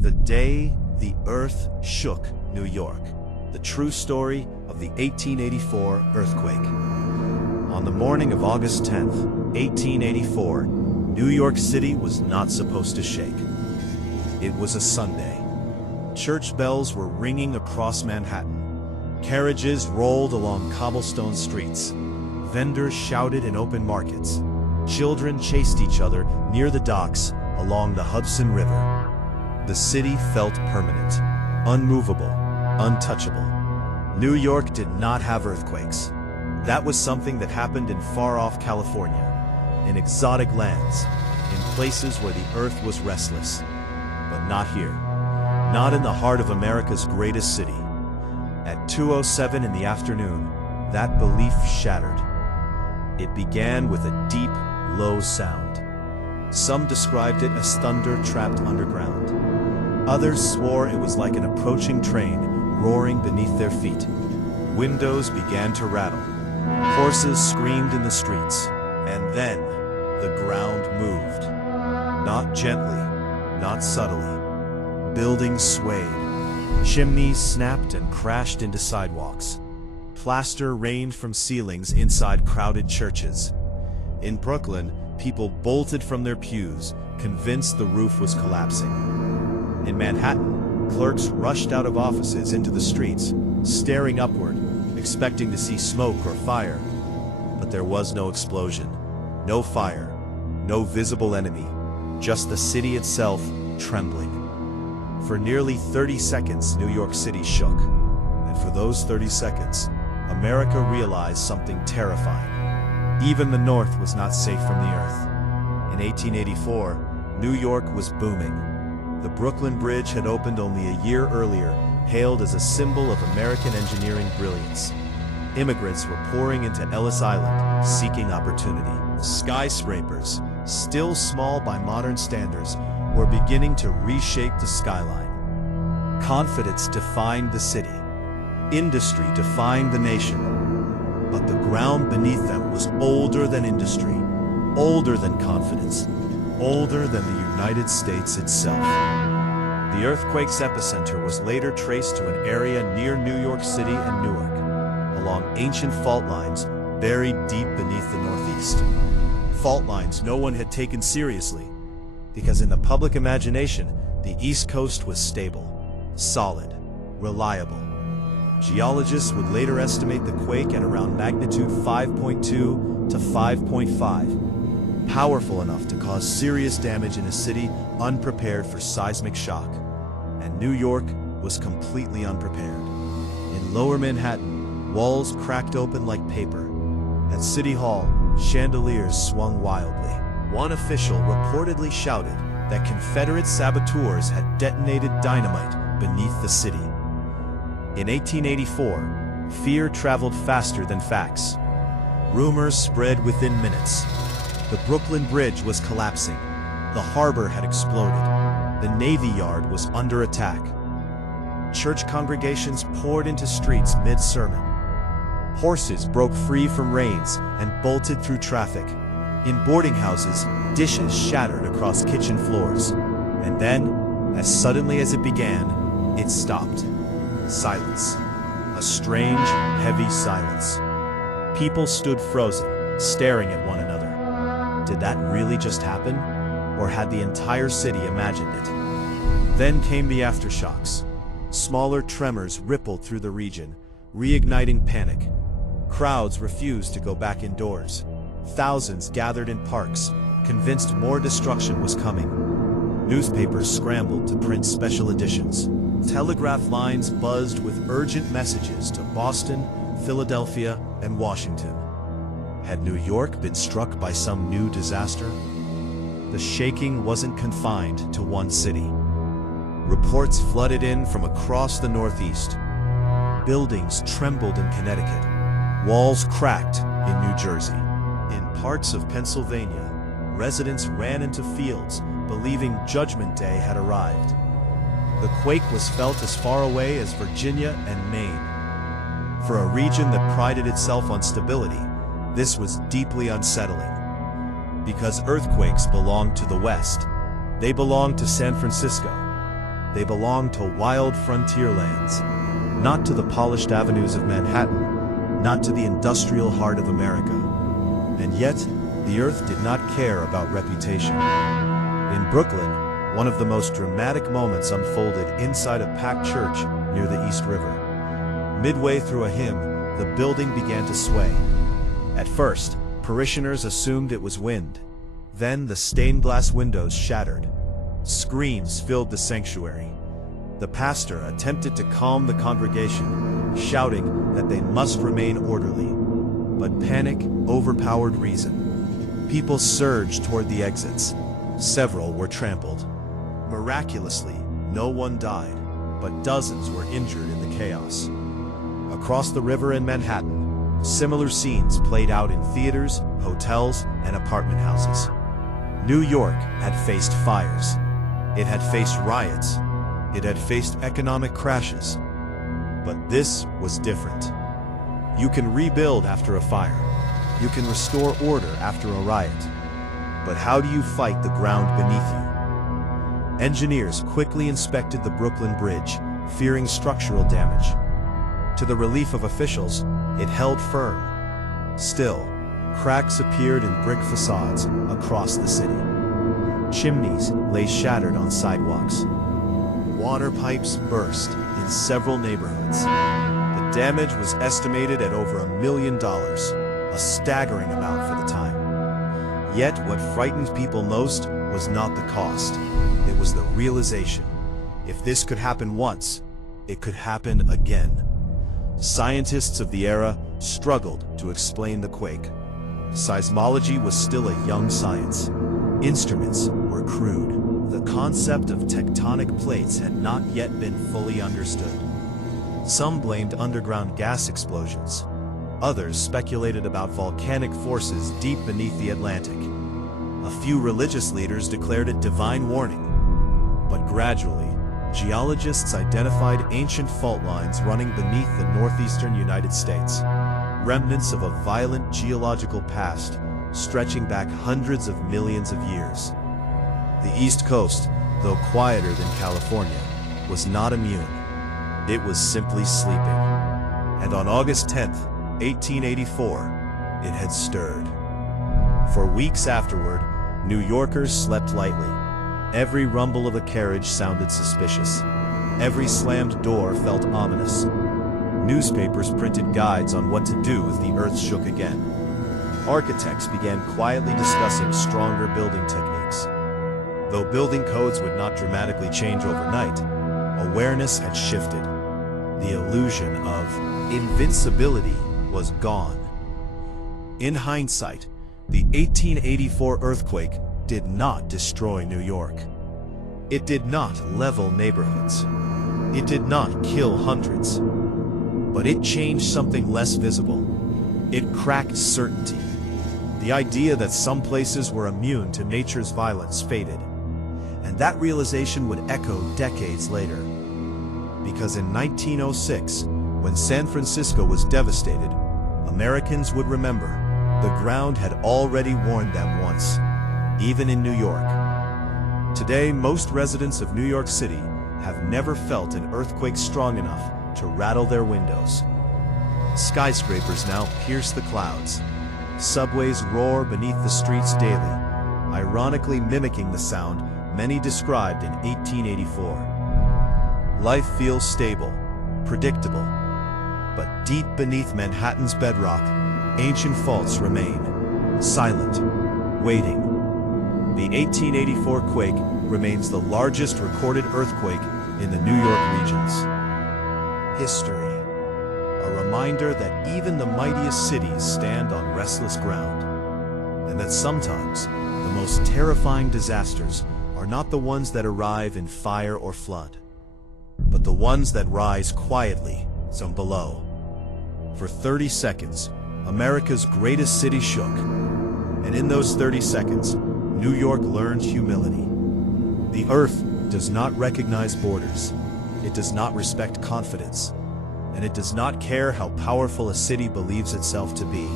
The day the earth shook New York. The true story of the 1884 earthquake. On the morning of August 10th, 1884, New York City was not supposed to shake. It was a Sunday. Church bells were ringing across Manhattan. Carriages rolled along cobblestone streets. Vendors shouted in open markets. Children chased each other near the docks along the Hudson River. The city felt permanent, unmovable, untouchable. New York did not have earthquakes. That was something that happened in far-off California, in exotic lands, in places where the earth was restless. But not here. Not in the heart of America's greatest city. At 2:07 in the afternoon, that belief shattered. It began with a deep, low sound. Some described it as thunder trapped underground. Others swore it was like an approaching train roaring beneath their feet. Windows began to rattle. Horses screamed in the streets. And then, the ground moved. Not gently, not subtly. Buildings swayed. Chimneys snapped and crashed into sidewalks. Plaster rained from ceilings inside crowded churches. In Brooklyn, people bolted from their pews, convinced the roof was collapsing. In Manhattan, clerks rushed out of offices into the streets, staring upward, expecting to see smoke or fire. But there was no explosion, no fire, no visible enemy, just the city itself trembling. For nearly 30 seconds, New York City shook. And for those 30 seconds, America realized something terrifying. Even the North was not safe from the earth. In 1884, New York was booming. The Brooklyn Bridge had opened only a year earlier, hailed as a symbol of American engineering brilliance. Immigrants were pouring into Ellis Island, seeking opportunity. Skyscrapers, still small by modern standards, were beginning to reshape the skyline. Confidence defined the city. Industry defined the nation. But the ground beneath them was older than industry, older than confidence, older than the United States itself. The earthquake's epicenter was later traced to an area near New York City and Newark, along ancient fault lines buried deep beneath the Northeast. Fault lines no one had taken seriously, because in the public imagination, the East Coast was stable, solid, reliable. Geologists would later estimate the quake at around magnitude 5.2 to 5.5. Powerful enough to cause serious damage in a city unprepared for seismic shock. And New York was completely unprepared. In lower Manhattan, walls cracked open like paper. At City Hall, chandeliers swung wildly. One official reportedly shouted that Confederate saboteurs had detonated dynamite beneath the city. In 1884, fear traveled faster than facts. Rumors spread within minutes. The Brooklyn Bridge was collapsing. The harbor had exploded. The Navy Yard was under attack. Church congregations poured into streets mid-sermon. Horses broke free from reins and bolted through traffic. In boarding houses, dishes shattered across kitchen floors. And then, as suddenly as it began, it stopped. Silence. A strange, heavy silence. People stood frozen, staring at one another. Did that really just happen? Or had the entire city imagined it? Then came the aftershocks. Smaller tremors rippled through the region, reigniting panic. Crowds refused to go back indoors. Thousands gathered in parks, convinced more destruction was coming. Newspapers scrambled to print special editions. Telegraph lines buzzed with urgent messages to Boston, Philadelphia, and Washington. Had New York been struck by some new disaster? The shaking wasn't confined to one city. Reports flooded in from across the Northeast. Buildings trembled in Connecticut. Walls cracked in New Jersey. In parts of Pennsylvania, residents ran into fields, believing Judgment Day had arrived. The quake was felt as far away as Virginia and Maine. For a region that prided itself on stability, this was deeply unsettling. Because earthquakes belonged to the West, they belonged to San Francisco. They belonged to wild frontier lands, not to the polished avenues of Manhattan, not to the industrial heart of America. And yet, the Earth did not care about reputation. In Brooklyn, one of the most dramatic moments unfolded inside a packed church near the East River. Midway through a hymn, the building began to sway. At first, parishioners assumed it was wind. Then the stained glass windows shattered. Screams filled the sanctuary. The pastor attempted to calm the congregation, shouting that they must remain orderly. But panic overpowered reason. People surged toward the exits. Several were trampled. Miraculously, no one died, but dozens were injured in the chaos. Across the river in Manhattan, similar scenes played out in theaters, hotels, and apartment houses. New York had faced fires. It had faced riots. It had faced economic crashes. But this was different. You can rebuild after a fire. You can restore order after a riot. But how do you fight the ground beneath you? Engineers quickly inspected the Brooklyn Bridge, fearing structural damage. To the relief of officials, it held firm. Still, cracks appeared in brick facades across the city. Chimneys lay shattered on sidewalks. Water pipes burst in several neighborhoods. The damage was estimated at over $1 million, a staggering amount for the time. Yet what frightened people most was not the cost. It was the realization. If this could happen once, it could happen again. Scientists of the era struggled to explain the quake. Seismology was still a young science. Instruments were crude. The concept of tectonic plates had not yet been fully understood. Some blamed underground gas explosions. Others speculated about volcanic forces deep beneath the Atlantic. A few religious leaders declared it divine warning. But gradually, geologists identified ancient fault lines running beneath the northeastern United States, remnants of a violent geological past stretching back hundreds of millions of years. The East Coast, though quieter than California, was not immune. It was simply sleeping. And on August 10th, 1884, it had stirred. For weeks afterward, New Yorkers slept lightly. Every rumble of a carriage sounded suspicious. Every slammed door felt ominous. Newspapers printed guides on what to do if the earth shook again. Architects began quietly discussing stronger building techniques. Though building codes would not dramatically change overnight, awareness had shifted. The illusion of invincibility was gone. In hindsight, the 1884 earthquake did not destroy New York. It did not level neighborhoods. It did not kill hundreds. But it changed something less visible. It cracked certainty. The idea that some places were immune to nature's violence faded. And that realization would echo decades later. Because in 1906, when San Francisco was devastated, Americans would remember the ground had already warned them once, even in New York. Today, most residents of New York City have never felt an earthquake strong enough to rattle their windows. Skyscrapers now pierce the clouds. Subways roar beneath the streets daily, ironically mimicking the sound many described in 1884. Life feels stable, predictable, but deep beneath Manhattan's bedrock, ancient faults remain, silent, waiting. The 1884 quake remains the largest recorded earthquake in the New York regions. History. A reminder that even the mightiest cities stand on restless ground, and that sometimes the most terrifying disasters are not the ones that arrive in fire or flood, but the ones that rise quietly from below. For 30 seconds, America's greatest city shook, and in those 30 seconds, New York learned humility. The earth does not recognize borders. It does not respect confidence. And it does not care how powerful a city believes itself to be.